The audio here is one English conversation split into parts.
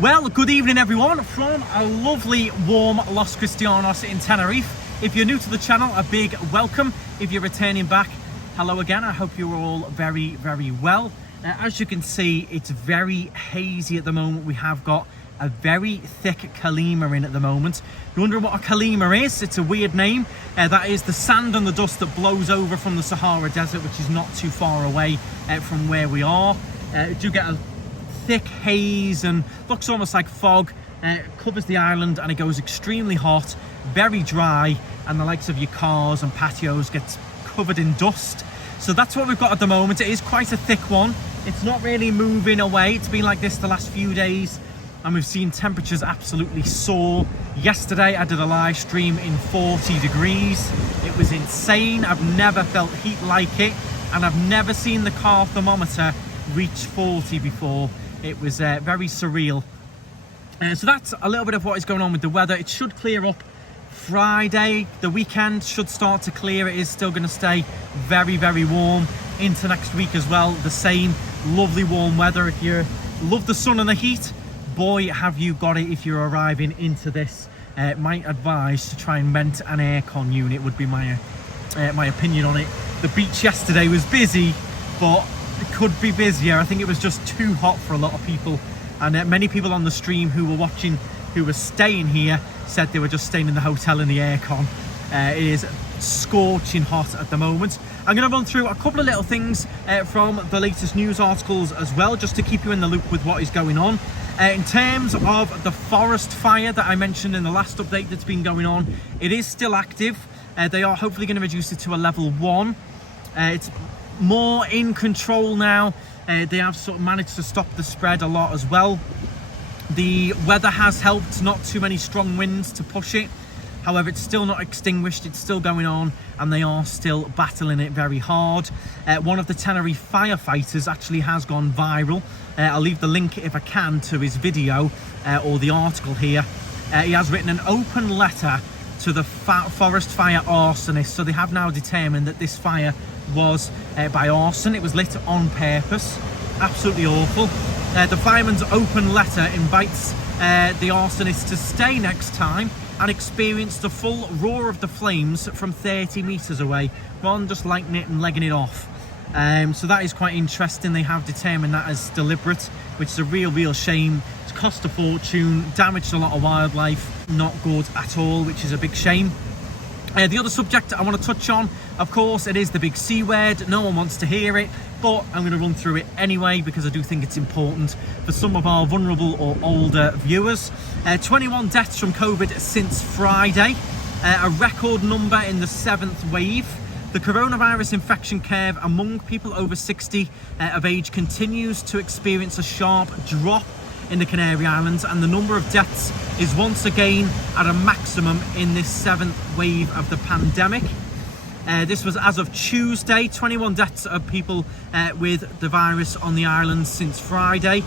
Well, good evening everyone from a lovely warm Los Cristianos in Tenerife. If you're new to the channel, a big welcome. If you're returning back, hello again. I hope you're all very well. As you can see, it's very hazy at the moment. We have got a very thick kalima in at the moment. You're wondering what a kalima is? It's a weird name. That is the sand and the dust that blows over from the Sahara Desert, which is not too far away from where we are. You do get a thick haze and looks almost like fog. Covers the island and it goes extremely hot, very dry, and the likes of your cars and patios gets covered in dust. So that's what we've got at the moment. It is quite a thick one. It's not really moving away. It's been like this the last few days and we've seen temperatures absolutely soar. Yesterday I did a live stream in 40 degrees. It was insane. I've never felt heat like it, and I've never seen the car thermometer reach 40 before. It was very surreal. So that's a little bit of what is going on with the weather. It should clear up Friday. The weekend should start to clear. It is still going to stay very warm into next week as well. The same lovely warm weather. If you love the sun and the heat, boy have you got it if you're arriving into this. My advice to try and rent an aircon unit would be my opinion on it. The beach yesterday was busy, but it could be busier. I think it was just too hot for a lot of people, and many people on the stream who were watching, who were staying here, said they were just staying in the hotel in the aircon. It is scorching hot at the moment. I'm going to run through a couple of little things from the latest news articles as well, just to keep you in the loop with what is going on. In terms of the forest fire that I mentioned in the last update that's been going on, it is still active. They are hopefully going to reduce it to a level 1. It's more in control now. They have sort of managed to stop the spread a lot as well. The weather has helped, not too many strong winds to push it. However, it's still not extinguished. It's still going on and they are still battling it very hard. One of the Tenerife firefighters actually has gone viral. I'll leave the link if I can to his video or the article here. He has written an open letter to the forest fire arsonist. So they have now determined that this fire was by arson. It was lit on purpose. Absolutely awful. The fireman's open letter invites the arsonist to stay next time and experience the full roar of the flames from 30 meters away, rather than just lighting it and legging it off. So that is quite interesting. They have determined that as deliberate, which is a real shame. It's cost a fortune, damaged a lot of wildlife, not good at all, which is a big shame. The other subject I want to touch on, of course, it is the big C word. No one wants to hear it, but I'm going to run through it anyway because I do think it's important for some of our vulnerable or older viewers. 21 deaths from COVID since Friday, a record number in the 7th wave. The coronavirus infection curve among people over 60 of age continues to experience a sharp drop in the Canary Islands, and the number of deaths is once again at a maximum in this 7th wave of the pandemic. This was as of Tuesday. 21 deaths of people with the virus on the islands since Friday.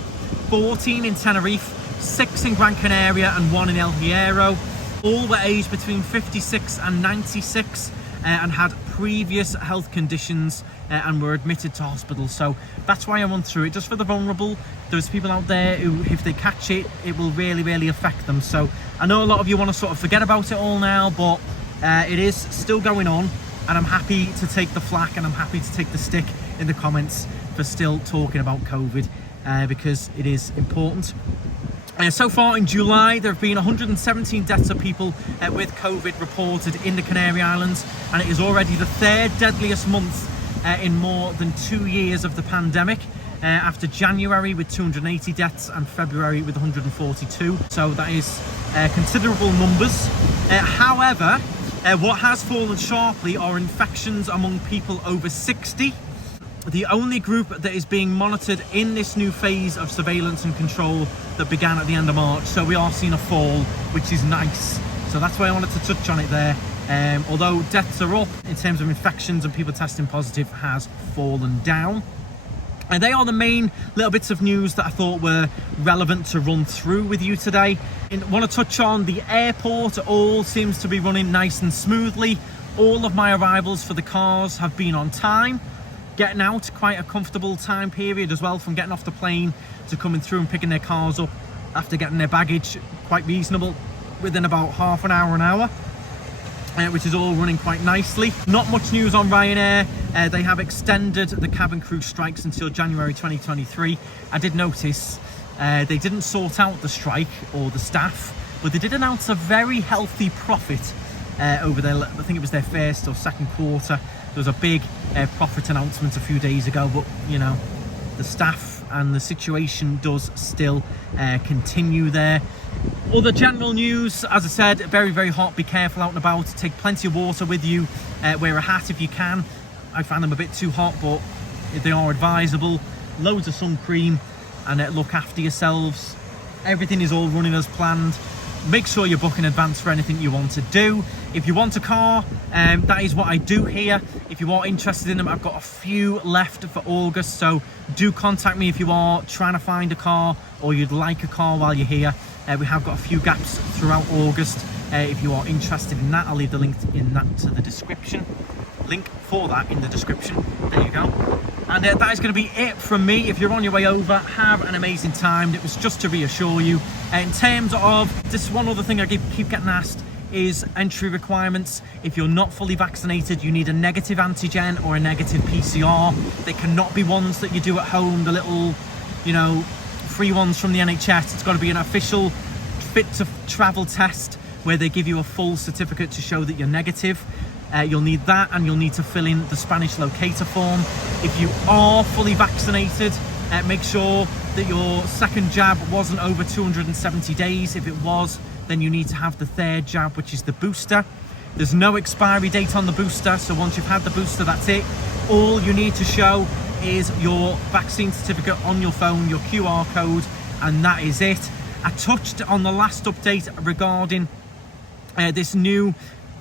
14 in Tenerife, 6 in Gran Canaria and 1 in El Hierro. All were aged between 56 and 96 and had previous health conditions and were admitted to hospital. So that's why I went through it, just for the vulnerable. There's people out there who, if they catch it, it will really affect them. So I know a lot of you want to sort of forget about it all now, but it is still going on, and I'm happy to take the flak and I'm happy to take the stick in the comments for still talking about COVID because it is important. So far in July, there have been 117 deaths of people with COVID reported in the Canary Islands, and it is already the 3rd deadliest month in more than 2 years of the pandemic, after January with 280 deaths and February with 142. So that is considerable numbers. However, what has fallen sharply are infections among people over 60. The only group that is being monitored in this new phase of surveillance and control that began at the end of March. So we are seeing a fall, which is nice. So that's why I wanted to touch on it there. Although deaths are up, in terms of infections and people testing positive has fallen down. And they are the main little bits of news that I thought were relevant to run through with you today. I want to touch on the airport. All seems to be running nice and smoothly. All of my arrivals for the cars have been on time. Getting out, quite a comfortable time period as well, from getting off the plane to coming through and picking their cars up. after getting their baggage quite reasonable within about half an hour, which is all running quite nicely. Not much news on Ryanair. They have extended the cabin crew strikes until January 2023. I did notice they didn't sort out the strike or the staff, but they did announce a very healthy profit over their, I think it was their first or second quarter. There was a big profit announcement a few days ago, but you know, the staff and the situation does still continue there. Other general news, as I said, very, very hot. Be careful out and about. Take plenty of water with you. Wear a hat if you can. I find them a bit too hot, but they are advisable. Loads of sun cream, and look after yourselves. Everything is all running as planned. Make sure you book in advance for anything you want to do. If you want a car, that is what I do here. If you are interested in them, I've got a few left for August, so do contact me if you are trying to find a car or you'd like a car while you're here. We have got a few gaps throughout August. If you are interested in that, I'll leave the link in that to the description. Link for that in the description. There you go. And that is going to be it from me. If you're on your way over, have an amazing time. It was just to reassure you. In terms of this, one other thing I keep getting asked is entry requirements. If you're not fully vaccinated, you need a negative antigen or a negative PCR. They cannot be ones that you do at home, the little, you know, free ones from the NHS. It's got to be an official fit to travel test where they give you a full certificate to show that you're negative. You'll need that, and you'll need to fill in the Spanish locator form. If you are fully vaccinated, make sure that your second jab wasn't over 270 days. If it was, then you need to have the third jab, which is the booster. There's no expiry date on the booster, so once you've had the booster, that's it. All you need to show is your vaccine certificate on your phone, your QR code, and that is it. I touched on the last update regarding this new,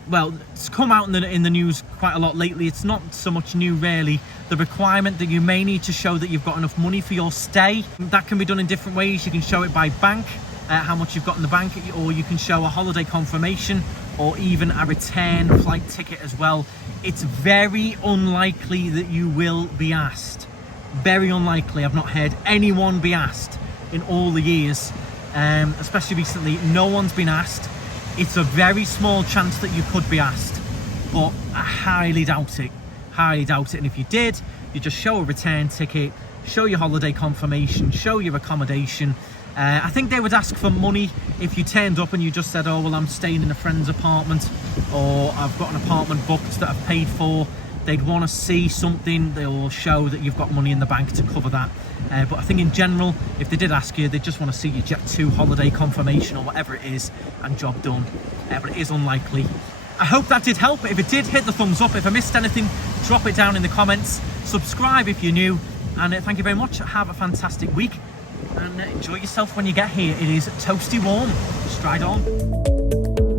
well, it's come out in the news quite a lot lately. It's not so much new really. The requirement that you may need to show that you've got enough money for your stay. That can be done in different ways. You can show it by bank, how much you've got in the bank, or you can show a holiday confirmation, or even a return flight ticket as well. It's very unlikely that you will be asked. Very unlikely. I've not heard anyone be asked in all the years, especially recently. No one's been asked. It's a very small chance that you could be asked, but I highly doubt it. Highly doubt it. And if you did, you just show a return ticket, show your holiday confirmation, show your accommodation. I think they would ask for money if you turned up and you just said, oh, well, I'm staying in a friend's apartment, or I've got an apartment booked that I've paid for. They'd want to see something. They'll show that you've got money in the bank to cover that. But I think in general, if they did ask you, they just want to see your Jet2 holiday confirmation or whatever it is, and job done. But it is unlikely. I hope that did help. If it did, hit the thumbs up. If I missed anything, drop it down in the comments. Subscribe if you're new. And thank you very much. Have a fantastic week. And enjoy yourself when you get here. It is toasty warm. Stride on.